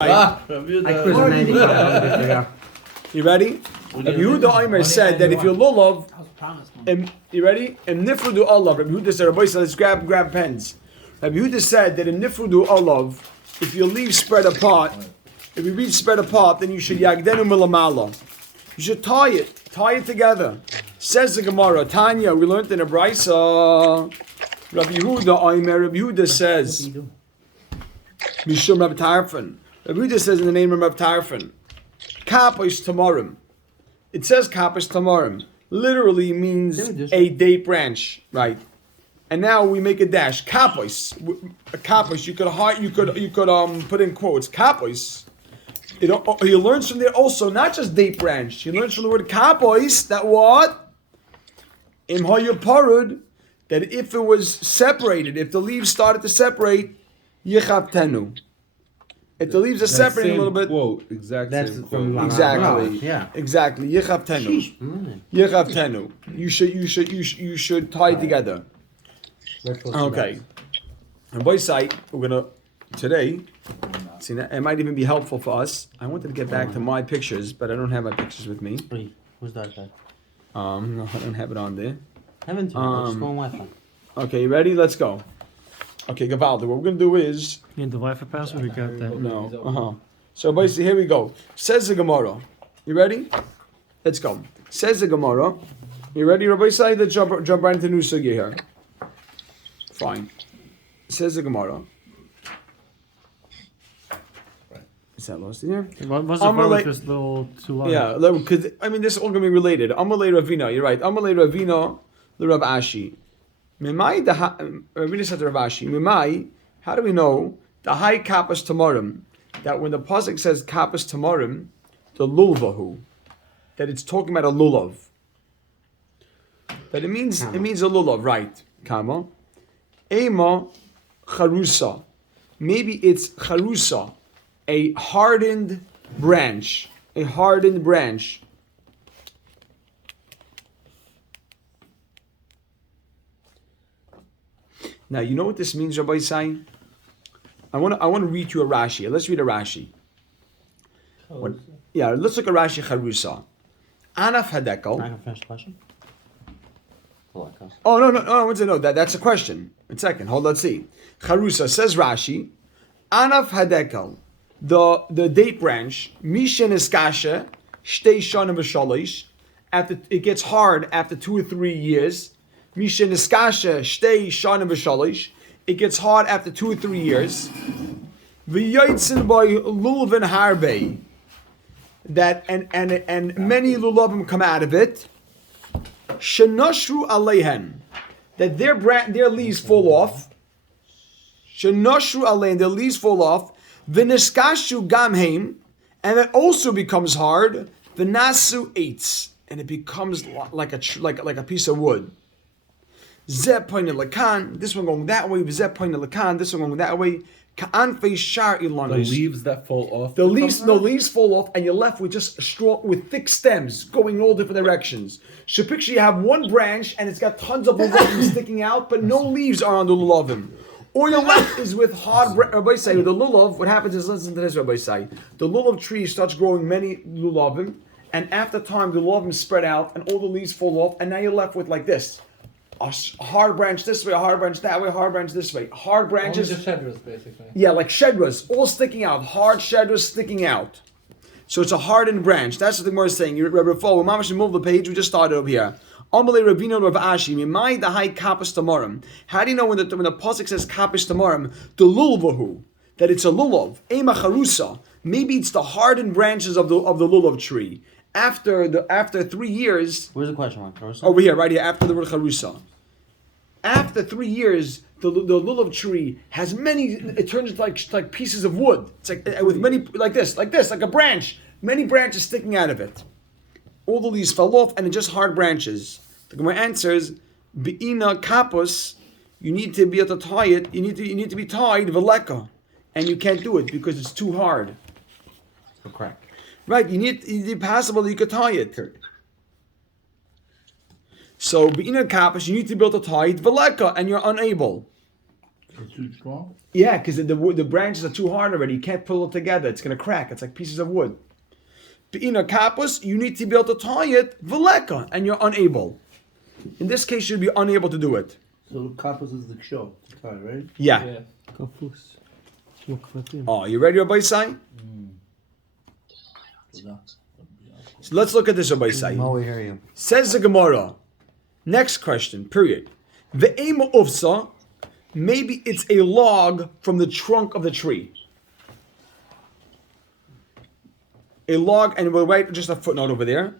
I quiz a 95. You ready? Rabbi Yehuda Omer said that if you're lulav, you ready? And nifrudu olav. Rabbi Yehuda said, Rabbi, let's grab pens. Rabbi Yehuda said that in nifrudu olav, if your leaves spread apart, if you read spread apart, then you should yagdenu milamala. You should tie it together. Says the Gemara, Tanya, we learned in a brisa. Rabbi Yehuda Omer, Rabbi Yehuda says, Mishum Rabbi Tarfon. Rabbi Yehuda says in the name of Rabbi Tarfon, Kapos Tamarim. It says Kapos Tamarim. Literally means a date branch, right? And now we make a dash. Kapos. Kapos. You could put in quotes. Kapos. He learns from there also not just date branch. He learns from the word kapos that what? Im parud, that if it was separated, if the leaves started to separate, yichavtenu. If the leaves are separating a little bit, quote, exactly. Exactly. Yichavtenu. Yichavtenu. You should tie it together. Okay. And by sight, we're gonna today. See, it might even be helpful for us. I wanted to get back to my pictures, but I don't have my pictures with me. Who's that guy? No, I don't have it on there. Haven't you? Just go on Wi-Fi. Okay, you ready? Let's go. Okay, Gavaldi, what we're going to do is... You need the Wi-Fi password? We got that. No, So basically, here we go. Says the Gemara. You ready? Let's go. Says the Gemara. You ready, Rabbi Sai? Let's jump right into new sugya here. Fine. Says the Gemara. Is that lost in here? What's the part with this little two lines? Yeah, because this is all going to be related. Amalei Ravina, you're right. Amalei Ravina, the Rav Ashi. Ravina said to Rav Ashi, Mimai, how do we know the high kapas tamarim, that when the pasuk says kapas tamarim, the lulvahu, that it's talking about a lulav. That it means a lulav, right? Kama. Ema charusa. Maybe it's charusa. A hardened branch. A hardened branch. Now, you know what this means, Rabbi Sai? I want to read you a Rashi. Let's read a Rashi. Let's look at Rashi Charusa. Anaf Hadekel. I can finish the question? Oh, no, I want to know. That's a question. One second. Let's see. Charusa, says Rashi, Anaf Hadekel. The date branch, Misha Niskasha, Shtei Shana V'Shalish, after it gets hard after 2 or 3 years. Misha Niskasha, Shtei Shana V'Shalish, it gets hard after 2 or 3 years. V'yotzin by Lulvin Harbe, that and many lulavim come out of it. Shenashru Alehen, that their leaves fall off. Shenashru Alehen, their leaves fall off. V'niskashu gamheim, and it also becomes hard. V'nasu eitz, and it becomes like a piece of wood. Zeh pointed lakan, this one going that way. Zeh pointed lakan, this one going that way. Ka'anfei shar ilanis. The leaves that fall off. The leaves fall off, and you're left with just a straw with thick stems going in all different directions. So picture you have one branch, and it's got tons of lulavim sticking out, but no leaves are on the lulavim. Or your left is with hard Rabbi Say, the lulav, what happens is, listen to this, Rabbi Say, the lulav tree starts growing many lulavim, and after time the lulavim spread out, and all the leaves fall off, and now you're left with like this. A hard branch this way, a hard branch that way, a hard branch this way. Hard branches. Only the shedras, basically. Yeah, like shedras, all sticking out. Hard shedras sticking out. So it's a hardened branch. That's what the Gemara is saying. Rabbi Fo, when Mama should move the page, we just started over here. Amalei Ravina Rav Ashi, Mimai the high kapas tamarim. How do you know when the pasuk says kapas tamarim, the lulvahu, that it's a lulav, ema charusa? Maybe it's the hardened branches of the lulav tree. After 3 years. Where's the question mark? Over here, right here, after the word charusa. After 3 years, the lulav tree has many. It turns into like pieces of wood. It's like with many like a branch. Many branches sticking out of it. All the leaves fell off, and it's just hard branches. The Gemara answers, "Beina kapos." You need to be able to tie it. You need to be tied v'leka, and you can't do it because it's too hard. The crack. Right. It's possible that you could tie it. So beina kapos, you need to be able to tie it v'leka, and you're unable. It's too strong. Yeah, because the branches are too hard already. You can't pull it together. It's going to crack. It's like pieces of wood. Be'ina kapus, you need to be able to tie it, veleka, and you're unable. In this case, you'd be unable to do it. So kapus is the show, right? Yeah. Kafus. Mukvatim. Oh, you ready, Rabbi Sai? So let's look at this, Rabbi Sai. Oh, we hear you. Says the Gemara. Next question, period. Ve'ema ufsa, maybe it's a log from the trunk of the tree. A log, and we'll write just a footnote over there.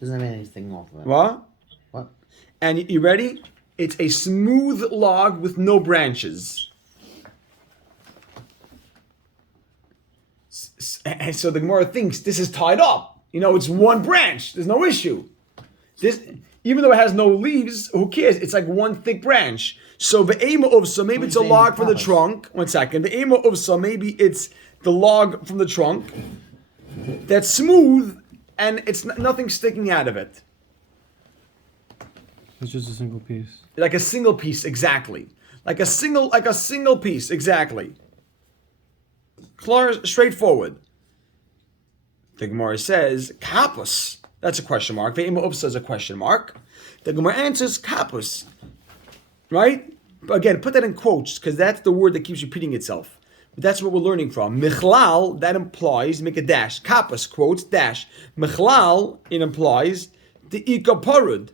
Doesn't have anything off of it. What? What? And you ready? It's a smooth log with no branches. And so the Gemara thinks this is tied up. You know, it's one branch. There's no issue. This, even though it has no leaves, who cares? It's like one thick branch. So the ema uvsa, maybe it's a log from the trunk. 1 second. The ema uvsa, maybe it's the log from the trunk that's smooth and it's nothing sticking out of it. It's just a single piece. Like a single piece, exactly. Like a single piece, exactly. Clear, straightforward. The Gemara says, kapus. That's a question mark. The Ve'ema upsa is a question mark. The Gemara answers, kapus. Right? But again, put that in quotes, because that's the word that keeps repeating itself. But that's what we're learning from. Michlal, that implies, make a dash. Kapus, quotes, dash. Michlal, it implies, the ikaparud,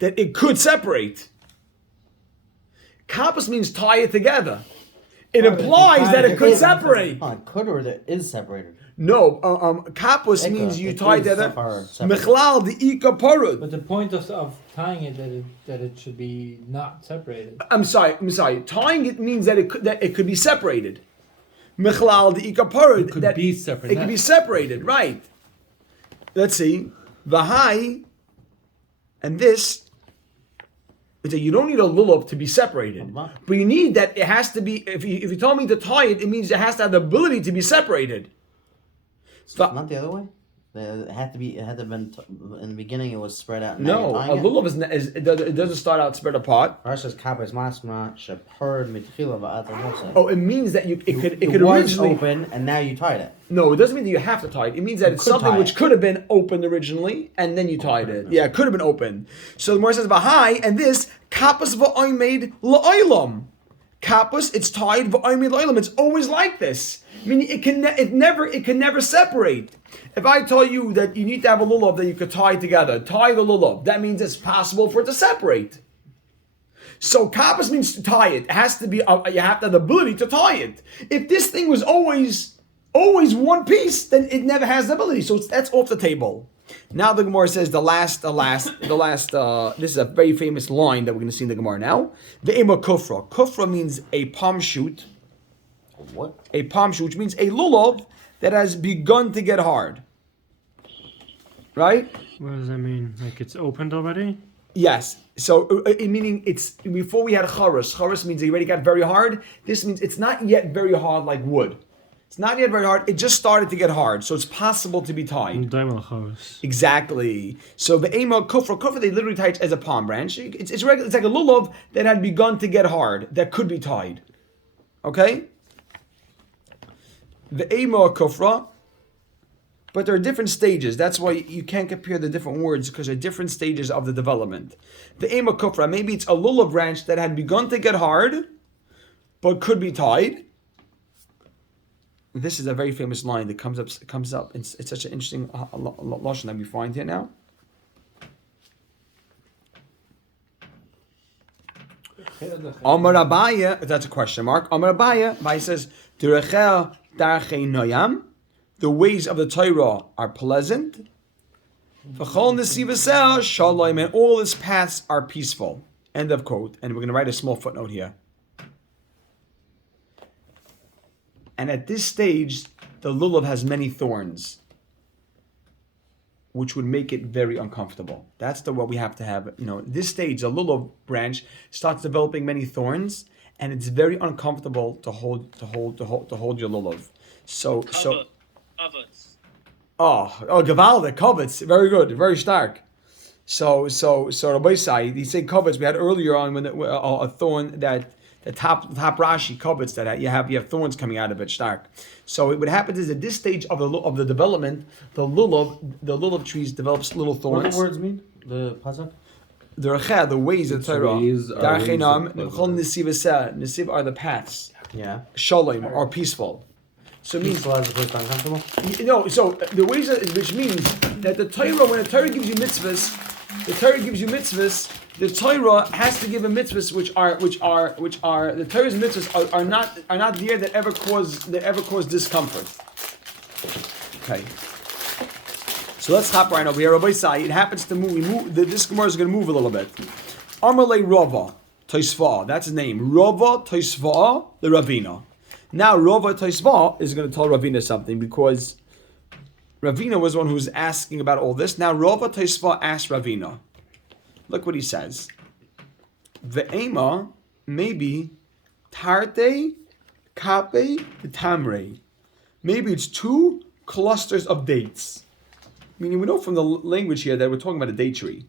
that it could separate. Kapus means tie it together. It implies that it could separate. Oh, it could or that is separated. No, kapus means you tie together. Mechlal the ikaparud. But the point of tying it that it should be not separated. I'm sorry. Tying it means that it could be separated. Mechlal the ikaparud. It could be separate. It could be separated, right? Let's see. Vahai, and this. You don't need a lulav to be separated, but you need that it has to be. If you tell me to tie it, it means it has to have the ability to be separated. So, Not the other way. It had to be. It had to have been in the beginning. It was spread out. no, a lulav it doesn't start out spread apart. Says kappas masma shapard mitchila va'at. Oh, it means that it could was originally open and now you tied it. No, it doesn't mean that you have to tie it. It means that it's could something tie which it. could have been open originally, and then you tied it. Yeah, it could have been open. So the Gemara says, "Bahai," and this kappas va'oimed la'olam. Kappas, it's tied va'oimed la'olam. It's always like this. Meaning it can never separate. If I tell you that you need to have a lulav that you could tie together, tie the lulav. That means it's possible for it to separate. So kappas means to tie it. It has to be. You have to have the ability to tie it. If this thing was always one piece, then it never has the ability. So that's off the table. Now the Gemara says the last. This is a very famous line that we're going to see in the Gemara now. The ema kufra. Kufra means a palm shoot. What? A palm shoot, which means a lulav that has begun to get hard. Right? What does that mean? Like it's opened already? Yes. So, meaning it's before we had charas. Charas means it already got very hard. This means it's not yet very hard like wood. It's not yet very hard. It just started to get hard. So it's possible to be tied. Exactly. So the ema kufra, they literally tie it as a palm branch. It's regular. It's like a lulav that had begun to get hard that could be tied. Okay. The ema kufra. But there are different stages. That's why you can't compare the different words because there are different stages of the development. The ema kufra, maybe it's a lulav branch that had begun to get hard, but could be tied. This is a very famous line that comes up. It's such an interesting lashon that we find here now. Amar Abaya, that's a question mark. Amar Abaya says, Derechel darchei noyam. The ways of the Torah are pleasant. V'chol nesivasel shalom, and all its paths are peaceful. End of quote. And we're going to write a small footnote here. And at this stage, the lulav has many thorns, which would make it very uncomfortable. That's what we have to have. At this stage, the lulav branch starts developing many thorns, and it's very uncomfortable to hold your lulav. So. Oh, Gavaldik, Kovitz, very good, very stark. So Rabbi Sai, he said Kovitz. We had earlier on when a thorn that the top Rashi covets that you have thorns coming out of it, stark. So what happens is at this stage of the development, the lulav trees develops little What thorns. do the words mean? The pasuk? The ways of Torah. ways are ways of- Nisiv are the paths. Yeah. Shalom are peaceful. So it means Peaceful as opposed to uncomfortable. no. So the ways which means that the Torah, when the Torah gives you mitzvahs, the Torah has to give a mitzvahs which are the Torah's mitzvahs are not there that ever cause discomfort. Okay. So let's hop right over here. Rabbi Sai, it happens to move. This Gemara is going to move a little bit. Amalei Rava Toisva, that's his name. Rava Toisva, the Ravina. Now Rava Toisva is going to tell Ravina something because Ravina was the one who was asking about all this. Now Rava Toisva asked Ravina. Look what he says. Ve'ema, maybe tarte kape tamre. Maybe it's 2 clusters of dates. Meaning we know from the language here that we're talking about a date tree.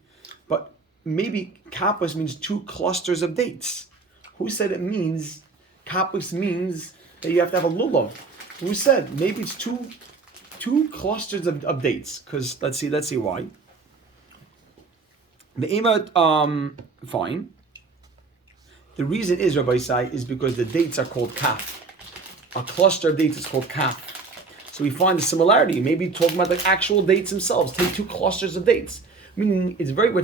But maybe kapos means 2 clusters of dates. Who said it means, kapos means that you have to have a lulav? Who said? Maybe it's two clusters of dates. Because let's see why. The ema, fine. The reason is, Rabbi Sai, is because the dates are called kaf. A cluster of dates is called kaf. So we find the similarity. Maybe talking about the actual dates themselves. Take 2 clusters of dates. Meaning,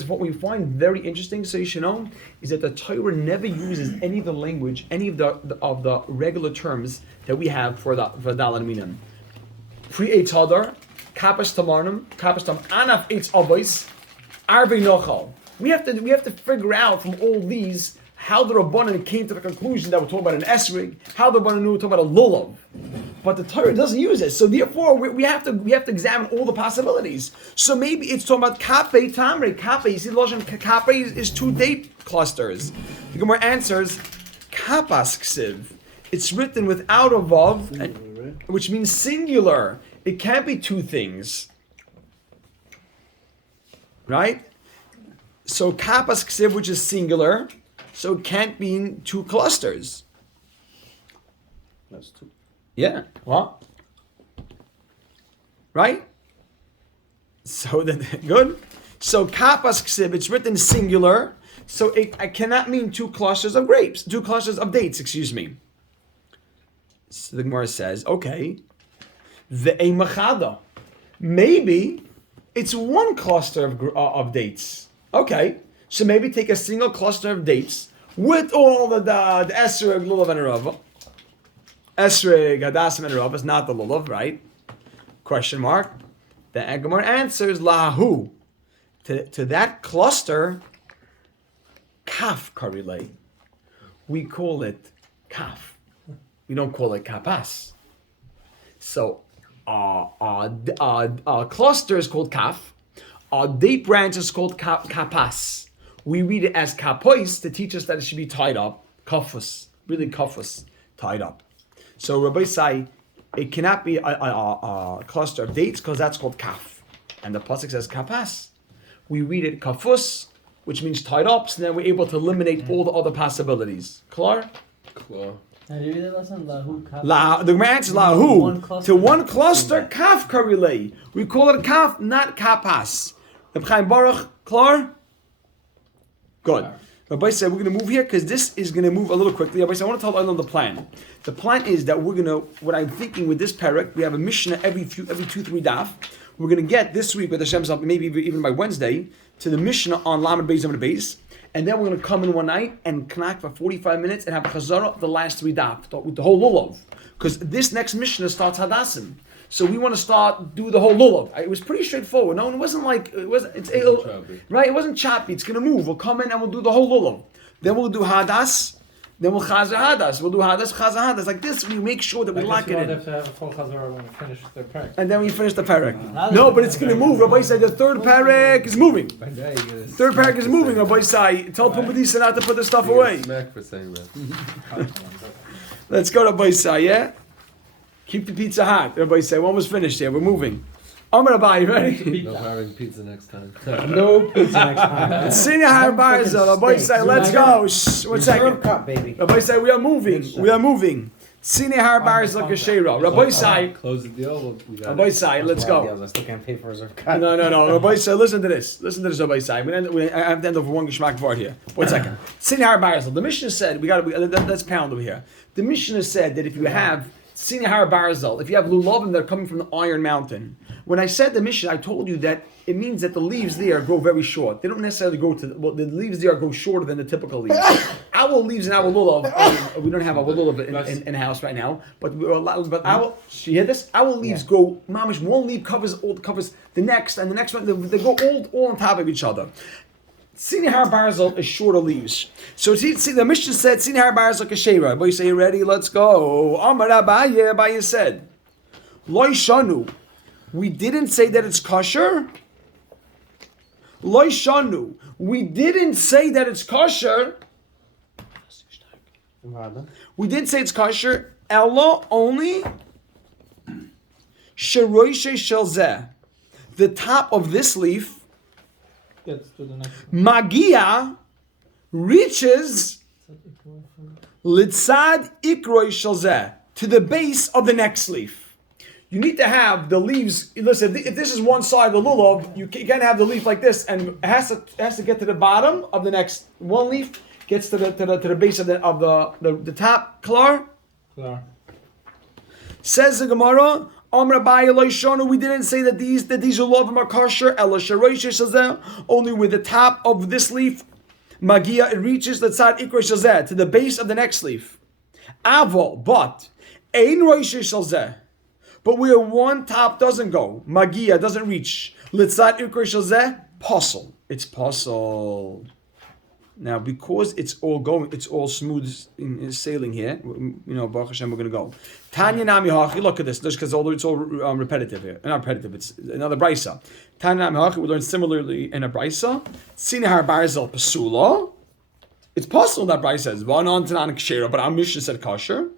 what we find very interesting, so you should know, is that the Torah never uses any of the language, any of the regular terms that we have for Dalad Minim. Pre-Eitz Hadar, Kapas Tamarnim, Kapas Tam, Anaf Eitz Avos, Arvei Nochal. We have to figure out from all these how the Rabbanan came to the conclusion that we're talking about an esrig, how the Rabbanan knew we're talking about a lulav. But the Torah doesn't use it, so therefore we have to examine all the possibilities. So maybe it's talking about kape tamre. Kape, you see, the Lashon kape is 2 date clusters. The Gemara answers kapas ksiv. It's written without a vav, which means singular. It can't be 2 things, right? So kapas ksiv, which is singular, so it can't be 2 clusters. That's 2. Yeah. What? Right? So good. So kapas ksib, it's written singular, so it cannot mean 2 clusters of grapes, 2 clusters of dates. Excuse me. So the Gemara says, okay, ve'emachada, maybe it's 1 cluster of dates. Okay, so maybe take a single cluster of dates with all the esrog, lulav, and rava. Esrog, hadassim, and rava is not the lulav, right? Question mark. The Gemara answers lahu. To that cluster, kaf karilei. We call it kaf. We don't call it kapas. So, cluster is called kaf. Our date branch is called kapas. We read it as kapois to teach us that it should be tied up. Kafus, really kafus, tied up. So Rabbi Sai, it cannot be a cluster of dates because that's called kaf. And the pasuk says kapas. We read it kafus, which means tied up, so then we're able to eliminate all the other possibilities. Klar? Claw. Now, do you read that lesson? Lahu kaf. The answer is lahu. To 1 cluster, kaf karilei. We call it kaf, not kapas. Reb Chaim Baruch, klar? Good. Rabbi said we're going to move here because this is going to move a little quickly. Rabbi said I want to tell Olam the plan. The plan is that we're going to, what I'm thinking with this parak, we have a Mishnah every 2-3 daf. We're going to get this week with Hashem's help, maybe even by Wednesday, to the Mishnah on Lamed Beis Lamed Beis. And then we're going to come in one night and knack for 45 minutes and have Chazara of the last 3 daf with the whole lulav. Because this next Mishnah starts Hadassim. So we want to do the whole lulav. It was pretty straightforward. No, it wasn't like, it wasn't choppy. It's going to move. We'll come in and we'll do the whole lulav. Then we'll do Hadas. Then we'll Chazer Hadas. We'll do Hadas, Chazer Hadas. Like this, we make sure that we lock it in. have to have a full chazara when we finish their parak. And then we finish the parak. No, but it's going to move. Rabbi said the 3rd parak is moving. 3rd parak is moving. Rabbi said, tell Pumbedisa not to put the stuff away. Smack for saying that. Let's go to Rabbi said, yeah? Keep the pizza hot. Everybody say, we're almost finished here. We're moving. Amar Abaye, ready? No having pizza next time. No pizza next time. Senior Har Barzel. Rabbi say, let's go. Shh, 1 second. Cup, baby. Rabbi say, we are moving. We are moving. Senior Har Barzel Kashera. Rabbi say, Close the deal. We got Rabbi it. say, let's go. I still can't pay for reserve cut. No. Rabbi say, listen to this. Rabbi say. I have to end over one Geschmack Vart here. 1 second. Senior Har Barzel. The Mishnah said, let's pound over here. The Mishnah said that if you have Senior Har Barzel, if you have lulavim that are coming from the Iron Mountain, when I said the Mishnah, I told you that it means that the leaves there grow very short. They don't necessarily grow to, the leaves there grow shorter than the typical leaves. Our leaves and our lulav, we don't have our lulav in the house right now, but our, you hear this? Our leaves go, mamish, one leaf covers the next, and the next one, they go all on top of each other. Senior Har Barzel is shorter leaves. So see, the Mishnah said, Senior Har Barzel Kashera. But you say, you ready? Let's go. Amar Abaye said, Loi Shanu. We didn't say that it's kosher. Loi Shanu. We didn't say that it's kosher. We did say it's kosher. Ella only. Sheroishe Shelzeh. The top of this leaf. Gets to the next Magia reaches Litzad Ikroi Shalzeh, to the base of the next leaf. You need to have the leaves. Listen, if this is one side of the lulav, you can't have the leaf like this, and it has to get to the bottom of the next one leaf. Gets to the base of the top. Klar. Says the Gemara. We didn't say that these lulavim are kosher. Only with the top of this leaf, magia, it reaches the tzad ikra shazeh, to the base of the next leaf. Avol, but ein roish shazeh. But where one top doesn't go, magia doesn't reach, litzad ikra shazeh, posel. It's posel. Now, because it's all smooth in sailing here, Baruch Hashem, we're going to go. Tanya Nami Hachi, look at this, just because it's all repetitive here. Not repetitive, it's another brisa. Tanya Nami Hachi, we learn similarly in a brisa. Sina Har Barzel Pasula. It's possible that brisa says, but our mission said kosher.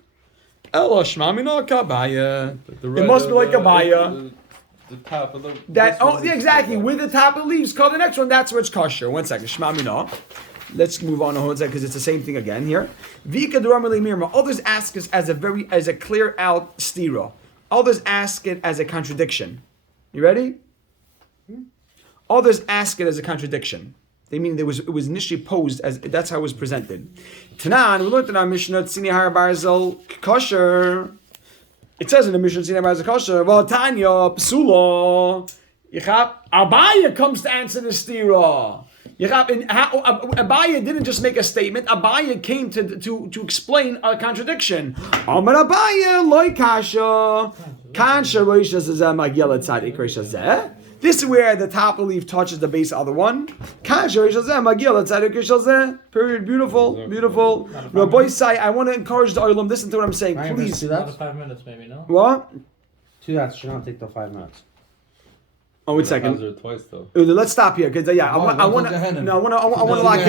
Elo Shmamina Kabaya. It must be like Kabaya. The top of the... Exactly. With the top of the leaves, call the next one, that's where it's kosher. 1 second. Shmamina. Let's move on to because it's the same thing again here. Others ask us as a clear out stira. Others ask it as a contradiction. You ready? Others ask it as a contradiction. They mean it was initially posed as that's how it was presented. Tanan, we learned in our Mishnah, Tzini Har Barzel kosher. It says in the Mishnah, Tzini Har Barzel kosher. Well, Tanya Psula. Abaya comes to answer the stira. Abaya didn't just make a statement. Abaya came to explain a contradiction. Amar Abaya loy kasha. Kansha roisha zeh magyelet tzad ikresha zeh. This is where the top of the leaf touches the base of the other one. Kansha roisha zeh magyelet tzad ikresha zeh. Period. Beautiful. Rabbi Sai, I want to encourage the Olam. Listen to what I'm saying, please. About 5 minutes, maybe, no? What? 2 dots should not take the 5 minutes. Oh, 1 second. Twice though. Let's stop here because I want to lock it.